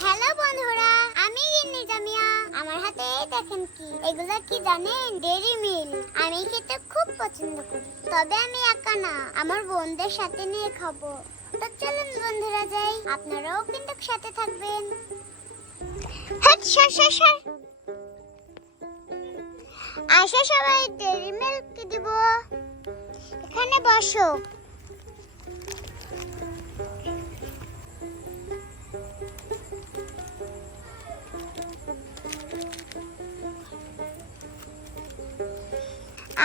Hello বন্ধুরা, আমি গিন্নি জামিয়া। আমার হাতে দেখেন কি, এগুলো কি জানেন? ডেরি মিল আমি খেতে খুব পছন্দ করি। তবে আমি একা না, আমার বোনদের সাথে নিয়ে খাব। তো চলুন বন্ধুরা যাই, আপনারাও কিন্তু সাথে থাকবেন। হ্যাঁ, হাট সর সর সর আসো সবাই ডেরি মিল্ক দিব। এখানে বসো।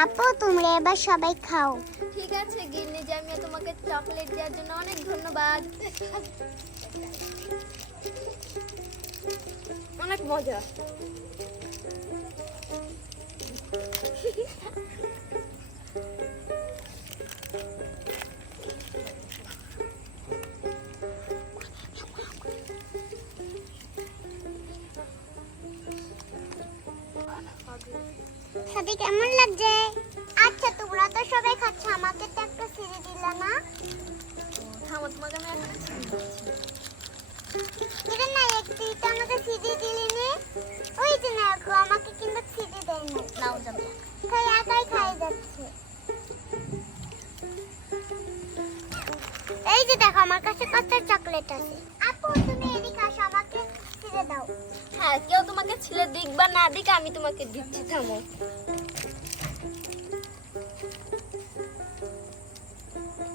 আপু তোমরা এবার সবাই খাও। ঠিক আছে গিন্নি জামিয়া তোমাকে চকলেট দেওয়ার জন্য অনেক ধন্যবাদ। অনেক মজা। সাথে কেমন লাগছে? আচ্ছা তোমরা তো সবাই খাচ্ছ আমাকে তো একটা সিঁড়ি দিলা না? থামো তোমাকে আমি এখন এটা না একটু তো আমাকে সিঁড়ি দিলি নে? ওই যে না আমাকে কিন্তু সিঁড়ি দেয় না নাও জামিয়া খাই একাই খাই যাচ্ছে। এই যে দেখো আমার কাছে কত চকলেট আছে। হ্যাঁ কেউ তোমাকে ছেলে দিক বা না দিক আমি তোমাকে দিচ্ছি থামো।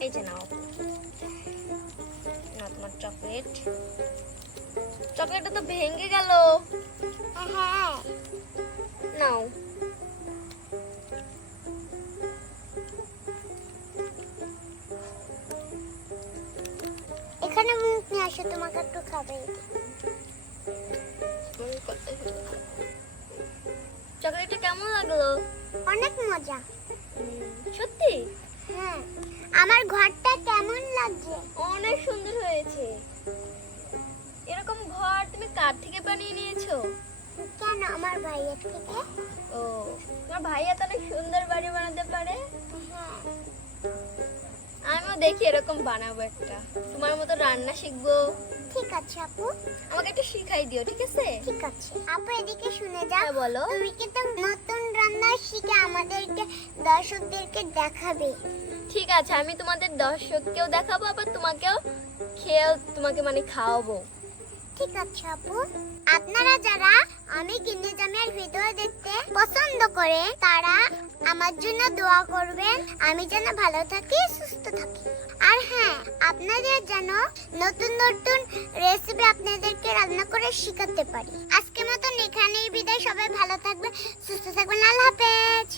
এই যে নাও। না তোমার চকলেট। চকলেটটা তো ভেঙে গেল। হ্যাঁ আসো তোমাকে একটু খাবে। চকলেটটা কেমন লাগল? অনেক মজা। সত্যি? হ্যাঁ আমার ঘরটা কেমন লাগছে? অনেক সুন্দর হয়েছে। এরকম ঘর তুমি কার থেকে বানিয়ে নিয়েছো? কেন? আমার ভাইয়ের থেকে। ও তোমার ভাইয়া তো অনেক সুন্দর বাড়ি বানাতে পারে? হ্যাঁ। দেখি এরকম বানাবো একটা। তোমার মতো রান্না শিখব। ঠিক আছে আপু। আমাকে একটু শিখাই দিও ঠিক আছে? ঠিক আছে। আপু এদিকে শুনে যাও। হ্যাঁ বলো। তুমি কিন্তু নতুন রান্না শিখে আমাদেরকে দর্শকদেরকে দেখাবে? ঠিক আছে আমি তোমাদের দর্শককেও দেখাবো আবার তোমাকেও খেয়েও তোমাকে মানে খাওয়াবো। ঠিক আছে আপু। আপনারা যারা আমি কিনে জামের ভিডিও দেখতে পছন্দ করে, তারা আমার জন্য দোয়া করবেন, আমি যেন ভালো থাকি, সুস্থ থাকি। আর হ্যাঁ আপনাদের যেন নতুন নতুন রেসিপি আপনাদেরকে রান্না করে শেখাতে পারি। আজকে মতন এখানেই বিদায়, সবাই ভালো থাকবে সুস্থ থাকবেন, আল্লাহ হাফেজ।